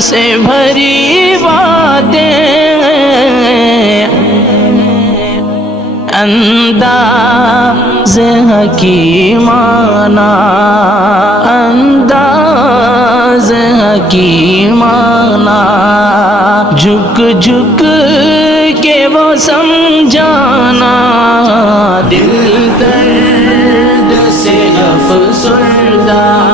سے بھری باتیں، انداز حکیمانہ، انداز حکیمانہ، جھک جھک کے وہ سمجھانا، دل درد سے افسردہ